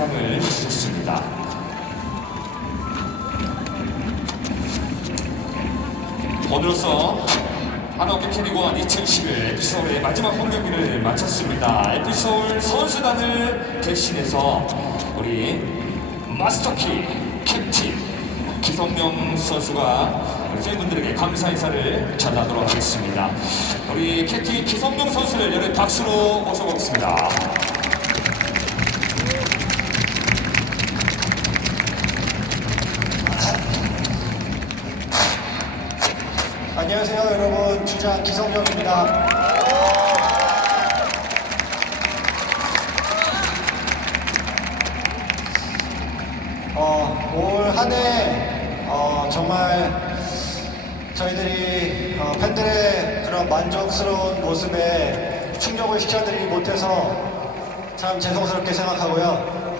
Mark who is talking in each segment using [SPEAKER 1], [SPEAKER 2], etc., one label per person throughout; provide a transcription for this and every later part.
[SPEAKER 1] 사랑을 주셨습니다. 오늘로써 한국의 캐리건 2011 에피서울의 마지막 홈 경기를 마쳤습니다. 에피서울 선수단을 대신해서 우리 마스터키 캡틴 기성용 선수가 팬분들에게 감사 인사를 전하도록 하겠습니다. 우리 캡틴 기성용 선수를 여러분 박수로 모셔보겠습니다.
[SPEAKER 2] 안녕하세요 여러분. 주장 기성용입니다. 어, 올 한해 어, 정말 저희들이 어, 팬들의 그런 만족스러운 모습에 충족을 시켜드리지 못해서 참 죄송스럽게 생각하고요.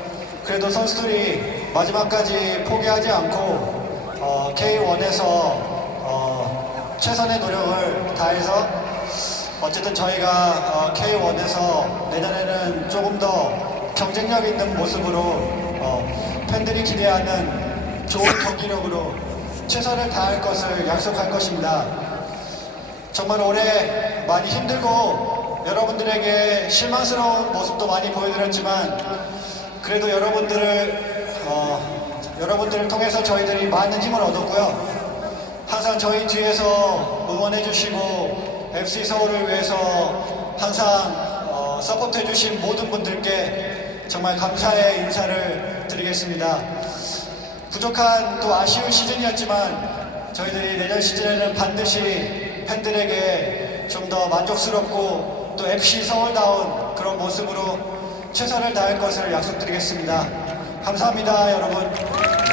[SPEAKER 2] 그래도 선수들이 마지막까지 포기하지 않고 어, K1에서 어, 최선의 노력을 다해서 어쨌든 저희가 어, K1에서 내년에는 조금 더 경쟁력 있는 모습으로 어, 팬들이 기대하는 좋은 경기력으로 최선을 다할 것을 약속할 것입니다. 정말 올해 많이 힘들고 여러분들에게 실망스러운 모습도 많이 보여드렸지만 그래도 여러분들을 어, 여러분들을 통해서 저희들이 많은 힘을 얻었고요. 항상 저희 뒤에서 응원해 주시고 FC 서울을 위해서 항상 어, 서포트해 주신 모든 분들께 정말 감사의 인사를 드리겠습니다. 부족한 또 아쉬운 시즌이었지만 저희들이 내년 시즌에는 반드시 팬들에게 좀 더 만족스럽고 또 FC 서울다운 그런 모습으로 최선을 다할 것을 약속드리겠습니다. 감사합니다, 여러분.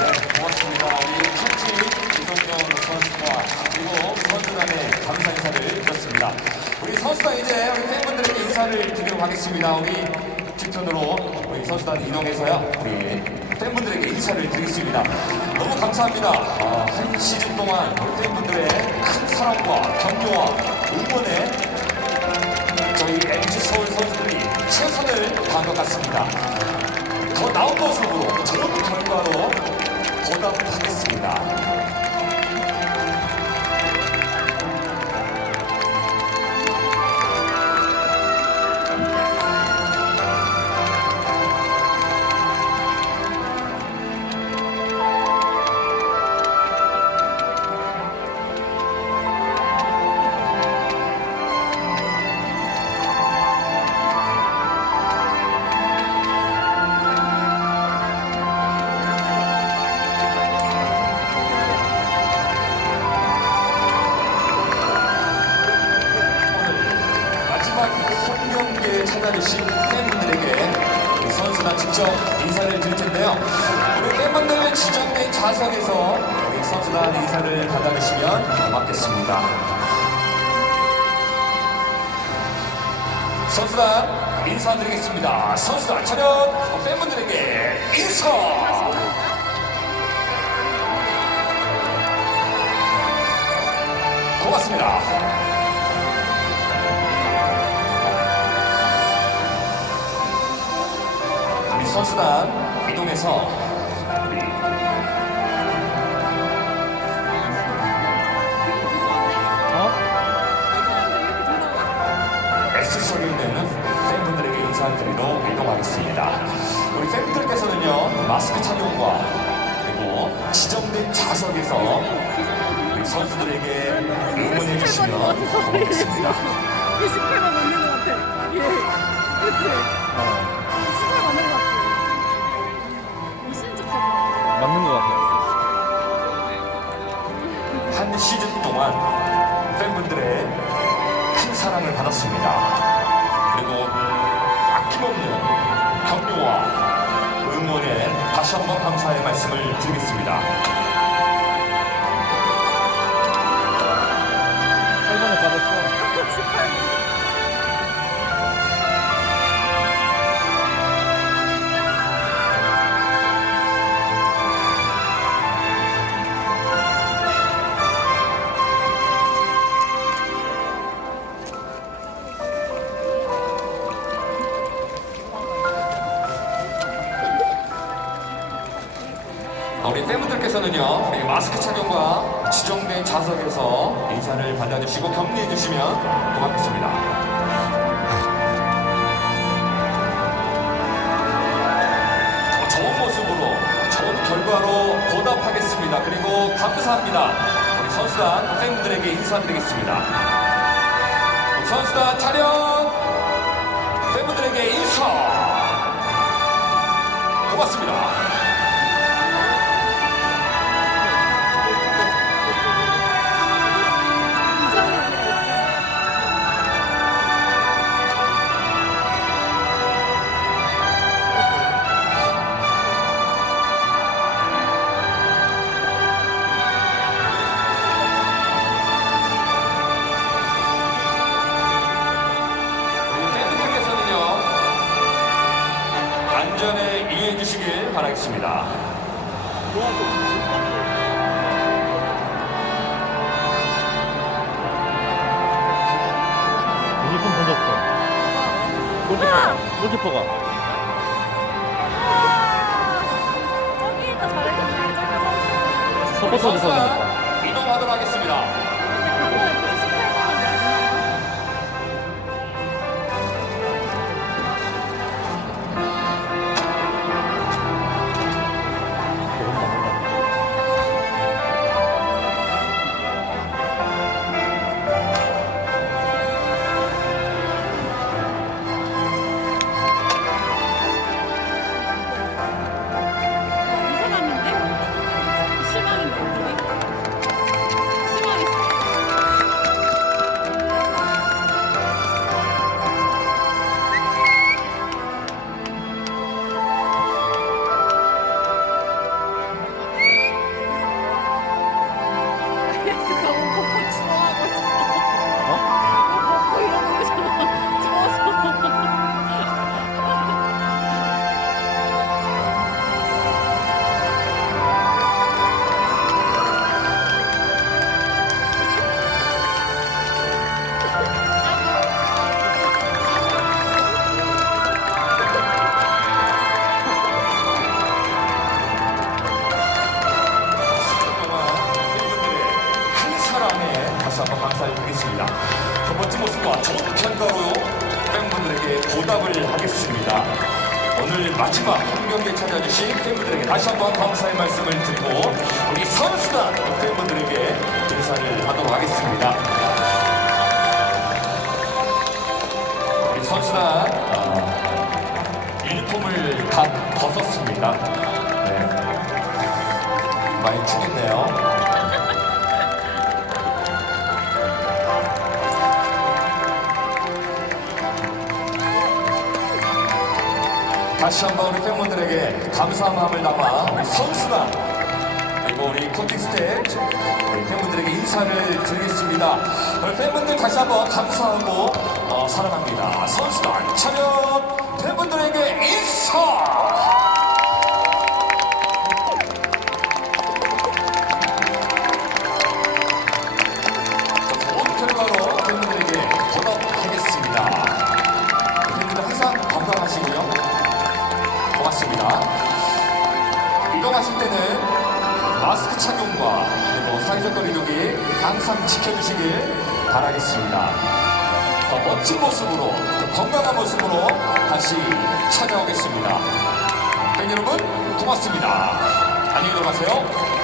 [SPEAKER 1] 하겠습니다. 우리 뒤편으로 우리 선수단 이동해서요. 우리 팬분들에게 인사를 드리겠습니다. 너무 감사합니다. 아, 한 시즌 동안 팬분들의 큰 사랑과 격려와 응원에 저희 MG 서울 선수들이 최선을 다한 것 같습니다. 더 나은 모습으로 좋은 결과로 보답하겠습니다. 찾아주신 팬분들에게 선수단 직접 인사를 드릴 텐데요. 우리 팬분들 지정된 좌석에서 우리 선수단 인사를 받아주시면 고맙겠습니다. 선수단 인사드리겠습니다. 선수단 차렷 팬분들에게 인사! 고맙습니다. 선수단 이동해서 우리 S석에 있는 팬분들에게 인사드리러 이동하겠습니다. 우리 팬분들께서는요 마스크 착용과 그리고 지정된 좌석에서 우리 선수들에게 응원해 주시면 고맙겠습니다.
[SPEAKER 3] 28만 맞는 것 같아. 예. 그치? 28
[SPEAKER 1] 동안 팬분들의 큰 사랑을 받았습니다. 그리고 아낌없는 격려와 응원에 다시 한번 감사의 말씀을 드리겠습니다.
[SPEAKER 4] 살번에 받았어.
[SPEAKER 3] 18만.
[SPEAKER 1] 우리 팬분들께서는요, 우리 마스크 착용과 지정된 좌석에서 인사를 받아주시고 격리해 주시면 고맙겠습니다. 더 좋은 모습으로, 좋은 결과로 보답하겠습니다. 그리고 감사합니다. 우리 선수단 팬분들에게 인사드리겠습니다. 선수단 차렷! 팬분들에게 인사! 고맙습니다. 안전에 유의해 주시길 바라겠습니다.
[SPEAKER 4] 유니폼 던졌어. 골키퍼, 골키퍼가.
[SPEAKER 3] 저기 있다 잘했네. 저기 선수.
[SPEAKER 4] 서포터도
[SPEAKER 1] 선수단
[SPEAKER 4] 서니까.
[SPEAKER 1] 이동하도록 하겠습니다. 다시 한번 감사를 드리겠습니다. 첫 번째 모습과 좋은 평가로 팬분들에게 보답을 하겠습니다. 오늘 마지막 한 경기에 찾아주신 팬분들에게 다시 한번 감사의 말씀을 드리고 다시 한번 우리 팬분들에게 감사한 마음을 담아 우리 선수단 그리고 우리 코팅 스텝 우리 팬분들에게 인사를 드리겠습니다. 우리 팬분들 다시 한번 감사하고 어, 사랑합니다. 선수단 차렷 팬분들에게 인사! 하실 때는 마스크 착용과 그리고 사회적 거리두기 항상 지켜주시길 바라겠습니다. 더 멋진 모습으로, 더 건강한 모습으로 다시 찾아오겠습니다. 팬 여러분, 고맙습니다. 안녕히 들어가세요.